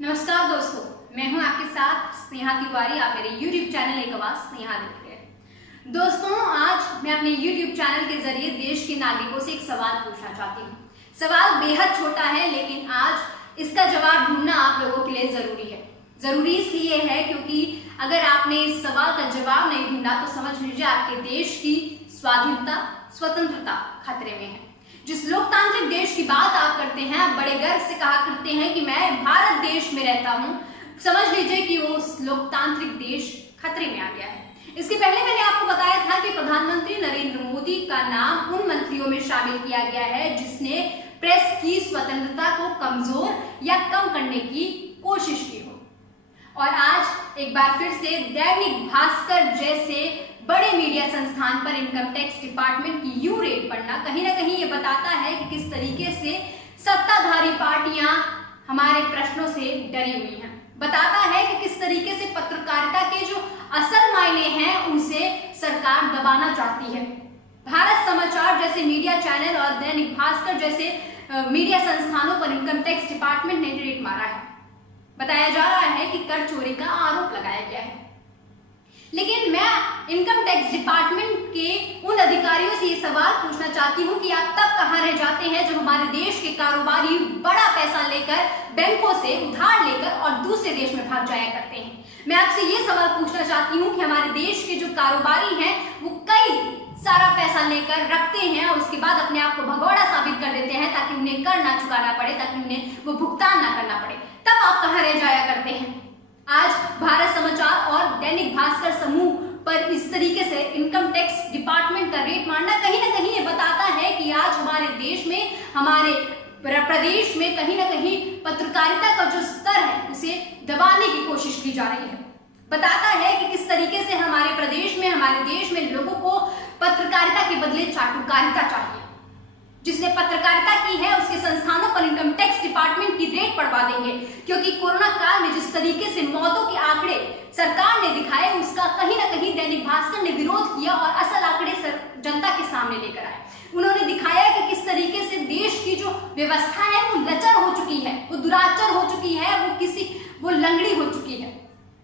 नमस्कार दोस्तों, मैं हूं आपके साथ स्नेहा तिवारी। आप मेरे YouTube चैनल एक आवाज स्नेहा देख रहे हैं। दोस्तों, आज मैं अपने YouTube चैनल के जरिए देश के नागरिकों से एक सवाल पूछना चाहती हूं। सवाल बेहद छोटा है, लेकिन आज इसका जवाब ढूंढना आप लोगों के लिए जरूरी है। जरूरी इसलिए है क्योंकि अगर आपने इस सवाल का जवाब नहीं ढूंढा तो समझ लीजिए आपके देश की स्वाधीनता, स्वतंत्रता खतरे में है। जिस लोकतांत्रिक देश की बात आप करते हैं, आप बड़े गर्व से कहा करते हैं कि मैं भारत देश में रहता हूं, समझ लीजिए कि वो उस लोकतांत्रिक देश खतरे में आ गया है। इसके पहले मैंने आपको बताया था कि प्रधानमंत्री नरेंद्र मोदी का नाम उन मंत्रियों में शामिल किया गया है जिसने प्रेस की स्वतंत्रता को कमजोर या कम करने की कोशिश की हो। और आज एक बार फिर से दैनिक भास्कर जैसे बड़े मीडिया संस्थान पर इनकम टैक्स डिपार्टमेंट की यू रेड पढ़ना कहीं ना कहीं ये बताता है कि किस तरीके से सत्ताधारी पार्टियां हमारे प्रश्नों से डरी हुई हैं। बताता है कि किस तरीके से पत्रकारिता के जो असल मायने हैं उसे सरकार दबाना चाहती है। भारत समाचार जैसे मीडिया चैनल और दैनिक भास्कर जैसे मीडिया संस्थानों पर इनकम टैक्स डिपार्टमेंट ने रेड मारा है। बताया जा रहा है कि कर चोरी का आरोप लगाया गया है। लेकिन मैं इनकम टैक्स डिपार्टमेंट के उन अधिकारियों से ये सवाल पूछना चाहती हूँ कि आप तब कहाँ रह जाते हैं जब हमारे देश के कारोबारी बड़ा पैसा लेकर बैंकों से उधार लेकर और दूसरे देश में भाग जाया करते हैं। मैं आपसे ये सवाल पूछना चाहती हूँ कि हमारे देश के जो कारोबारी हैं वो कई सारा पैसा लेकर रखते हैं और उसके बाद अपने आप को भगोड़ा साबित कर देते हैं ताकि उन्हें कर ना चुकाना पड़े, ताकि उन्हें वो भुगतान ना करना पड़े। तब आप कहाँ रह जाया करते हैं? आज भारत समाचार और दैनिक भास्कर समूह पर इस तरीके से इनकम टैक्स डिपार्टमेंट का रेड मारना कहीं ना कहीं ये बताता है कि आज हमारे देश में, हमारे प्रदेश में कहीं ना कहीं पत्रकारिता का जो स्तर है उसे दबाने की कोशिश की जा रही है। बताता है कि किस तरीके से हमारे प्रदेश में, हमारे देश में लोगों को पत्रकारिता के बदले चाटुकारिता चाहिए। जिसने पत्रकारिता की है उसके संस्थानों पर इनकम टैक्स डिपार्टमेंट की रेड पड़वा देंगे, क्योंकि कोरोना काल में जिस तरीके से मौतों के आंकड़े सरकार ने दिखाए उसका कहीं ना कहीं दैनिक भास्कर ने विरोध किया और असल आंकड़े जनता के सामने लेकर आए। उन्होंने दिखाया कि किस तरीके से देश की जो व्यवस्था है वो लचर हो चुकी है, वो दुराचार हो चुकी है, वो लंगड़ी हो चुकी है।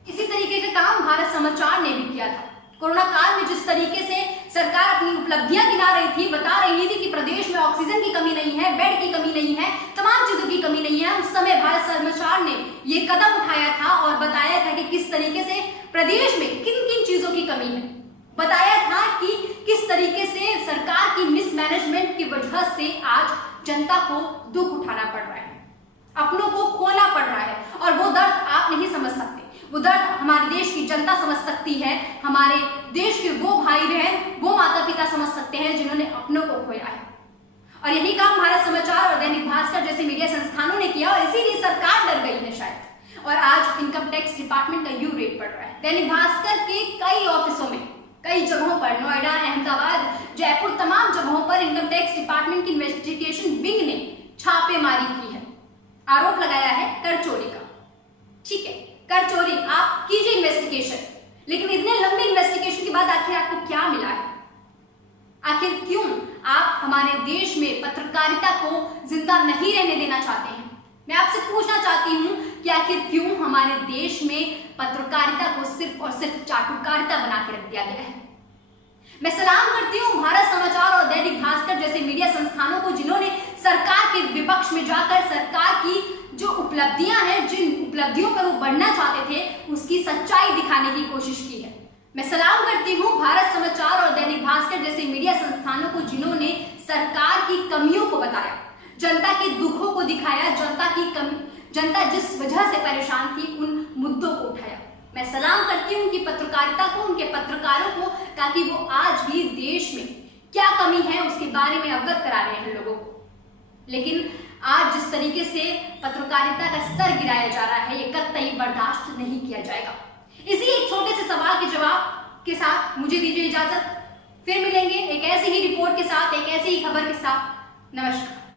इसी तरीके का काम भारत समाचार ने भी किया था। कोरोना काल में जिस तरीके से सरकार अपनी उपलब्धियां गिना रही थी, बता रही थी कि प्रदेश में ऑक्सीजन की कमी नहीं है, बेड की कमी नहीं है, तमाम चीजों की कमी नहीं है, उस समय भारत समाचार ने ये कदम उठाया था और बताया था कि किस तरीके से प्रदेश में किन किन चीजों की कमी है। बताया था कि किस तरीके से सरकार की मिसमैनेजमेंट की वजह से आज जनता को दुख उठाना पड़ रहा है, अपनों को खोना पड़ रहा है। और वो दर्द आप नहीं समझ सकते, वो दर्द हमारे देश की जनता समझ सकती है। हमारे देश के वो भाई बहन, वो माता पिता समझ सकते हैं जिन्होंने अपनों को खोया है। और यही काम भारत समाचार और दैनिक भास्कर जैसे मीडिया संस्थानों ने किया और इसीलिए सरकार डर गई है शायद। और आज इनकम टैक्स डिपार्टमेंट का यू रेड पड़ रहा है। दैनिक भास्कर के कई ऑफिसों में, कई जगहों पर, नोएडा, अहमदाबाद, जयपुर, तमाम जगहों पर इनकम टैक्स डिपार्टमेंट की इन्वेस्टिगेशन विंग ने छापेमारी की है। आरोप लगाया है कर चोरी का। ठीक है, कर चोरी आप कीजिए इन्वेस्टिगेशन, लेकिन इतने लंबे इन्वेस्टिगेशन के बाद आखिर आपको क्या मिला है? आखिर क्यों आप हमारे देश में पत्रकारिता को जिंदा नहीं रहने देना चाहते हैं? मैं आपसे पूछना चाहती हूं कि आखिर क्यों हमारे देश में पत्रकारिता को सिर्फ और सिर्फ चाटुकारिता बना के रख दिया गया है? मैं सलाम करती हूं भारत समाचार और दैनिक भास्कर जैसे मीडिया संस्थानों को जिन्होंने सरकार के विपक्ष में जाकर सरकार की जो उपलब्धियां हैं, जिन उपलब्धियों पर वो बढ़ना चाहते थे, उसकी सच्चाई दिखाने की कोशिश की है। मैं सलाम करती हूं भारत समाचार और दैनिक भास्कर जैसे मीडिया संस्थानों को जिन्होंने सरकार की कमियों को बताया, जनता के दुखों को दिखाया, जनता जिस वजह से परेशान थी उन मुद्दों को उठाया। मैं सलाम करती हूं कि पत्रकारिता को, उनके पत्रकारों को, ताकि वो आज भी देश में क्या कमी है उसके बारे में अवगत करा रहे हैं लोगों को। लेकिन आज जिस तरीके से पत्रकारिता का स्तर गिराया जा रहा है, ये कतई बर्दाश्त नहीं किया जाएगा। इसी एक छोटे से सवाल के जवाब के साथ मुझे दीजिए इजाजत। फिर मिलेंगे एक ऐसी ही रिपोर्ट के साथ, एक ऐसी ही खबर के साथ। नमस्कार।